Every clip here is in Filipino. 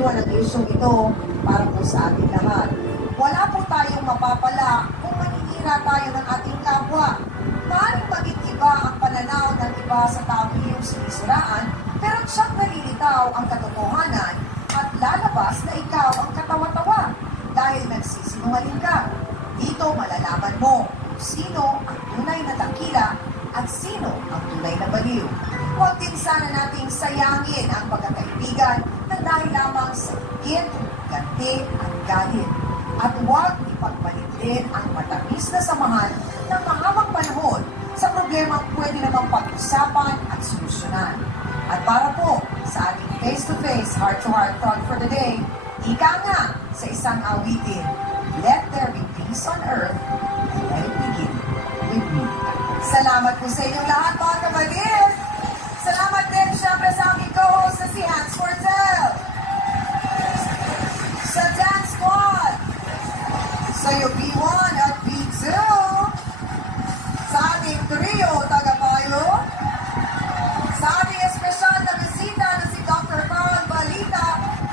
iniwan ang isyong ito para po sa ating lahat. Wala po tayong mapapala kung maninira tayo ng ating kapwa. Maaaring maging iba ang pananaw ng iba sa taong iyong sinisiraan, pero siyang nalilitaw ang katotohanan at lalabas na ikaw ang katawa-tawa dahil nagsisinungaling ka. Dito malalaman mo kung sino ang tunay na dakila at sino ang tunay na baliw. Huwag din sana nating sayangin ang pagkakaibigan na dahil lamang sa higit, ganti at galit. At huwag ipagpalit din ang matamis na samahan ng mahabang panahon sa problema pwede namang pag-usapan at solusyonan. At para po sa ating face-to-face, heart-to-heart talk for the day, ika nga sa isang awitin, let there be peace on earth and let it begin with me. Salamat po sa inyong lahat, mga kapatid! Salamat din siyempre sa aking co-host na si Hans Fortel, sa Dance Squad, sa UP1 at B2, sa ating trio taga-payo, sa ating espesyal na bisita na si Dr. Carl Balita,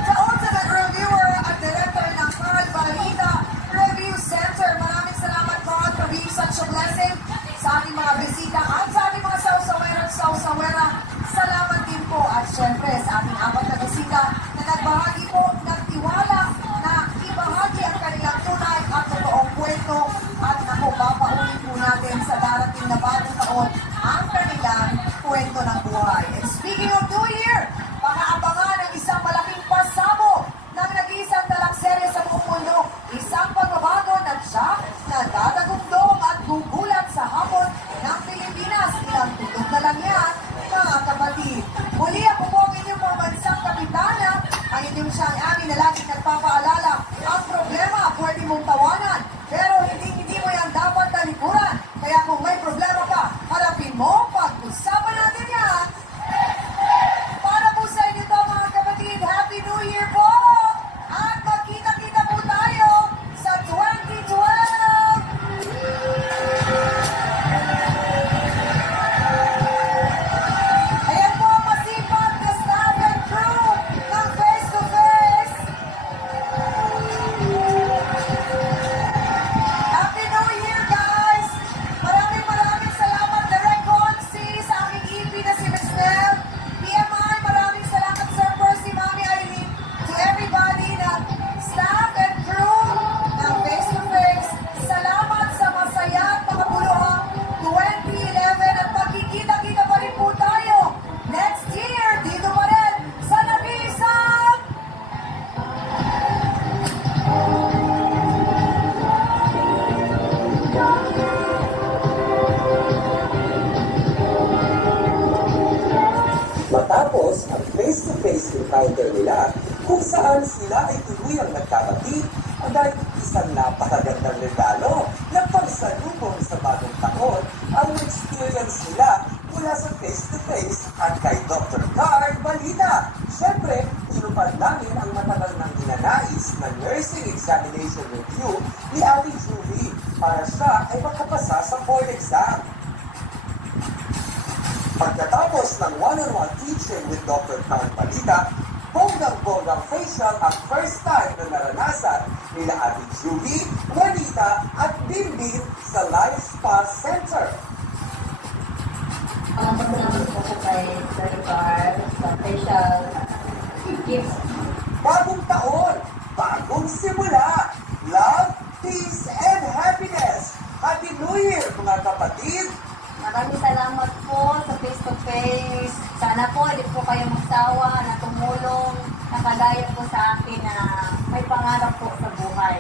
sa ultimate reviewer at director ng Carl Balita Review Center. Maraming salamat po for being such a blessing sa ating mga bisita at sa ating mga sausawera. Salamat din po at syempre sa ating apat na bisita na nagbahagi po ng tiwala na ibahagi ang kanilang tunay at totoong kwento at ako papaulit po natin sa darating na bagong taon ang kanilang kwento ng buhay. And speaking of New Year, pakaabangan ang isang malaking pasabog ng nag-iisang talakserye sa buong mundo, isang pagbabago na siya na dadagundong at gugulat sa hapon ng Pilipinas. Ilang tutok na lang yan, mga kapatid. Muli ako po ang inyong pambansang kapitana, ang inyong siyang amin na laging nagpapaalala. Ang problema, pwede mong tawanan, pero hindi mo yan dapat talikuran. Kaya kung may problema ka, harapin mo, pag-usapan natin yan. Para po sa inyo to, mga kapatid, Happy New Year po! At magkita-kita po tayo sa 2012! Ayan po, masipag na staff and crew ng Face to Face! Happy New Year, guys! Maraming salamat, Direk Consi, sa aking EP na si Miss Nel. PMI, maraming salamat, Sir Percy, Mami Eileen, to everybody na staff and crew ng Face to Face. Salamat sa masaya at makabuluhang 2011 at magkikita-kita pa rin po tayo next year dito pa rin sa nag-iisang Matapos ang face-to-face encounter nila, kung saan sila ay tuluyang nagkabati, dahil isang napakagandang regalo na pagsalubong sa bagong taon ang experience nila mula sa face-to-face at kay Dr. Carl Balita. Siyempre, inupad namin ang matagal ng ninanais na nursing examination review ni Ate Julie para siya ay makapasa sa board exam. Pagkatapos ng one-on-one teaching with Dr. Carl Balita, bonggang-bonggang facial ang first time na naranasan nila Ate Julie, Juanita at Bimbin sa Life Spa Center. Salamat po sa kay Sir Carl sa facial gifts. Bagong taon, bagong simula, love, peace, and happiness. Happy New Year, mga kapatid! Maraming salamat po sa face-to-face. Sana po, hindi po kayo magsawa na tumulong, nakagaya po sa akin na may pangarap po sa buhay.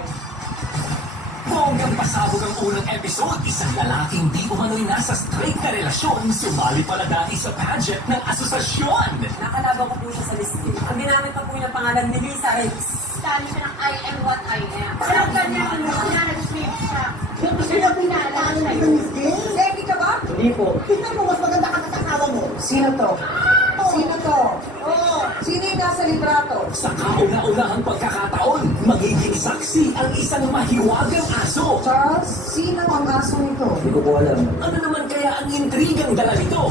Bonggang pasabog ang unang episode, isang lalaking di umano'y nasa straight na relasyon, sumali pala dati sa pageant ng asosasyon. Nakalaban ko po siya sa listing. Ang ginamit pa po niya pangalan ni Lisa X. Sali siya ng I am what I am. Pero kanya, nag-sleep siya. Yung sila pinala siya. Ready ka ba? Hindi po. Tignan mo, mas maganda ka sa asawa mo. Sino to? Sino to? Oh, sino yung nasa litrato? Sa kauna-unahang pagkakataon, magiging saksi ang isang mahiwagang aso. Charles, sino ang aso nito? Hindi ko po alam. Ano naman kaya ang intrigang dala nito?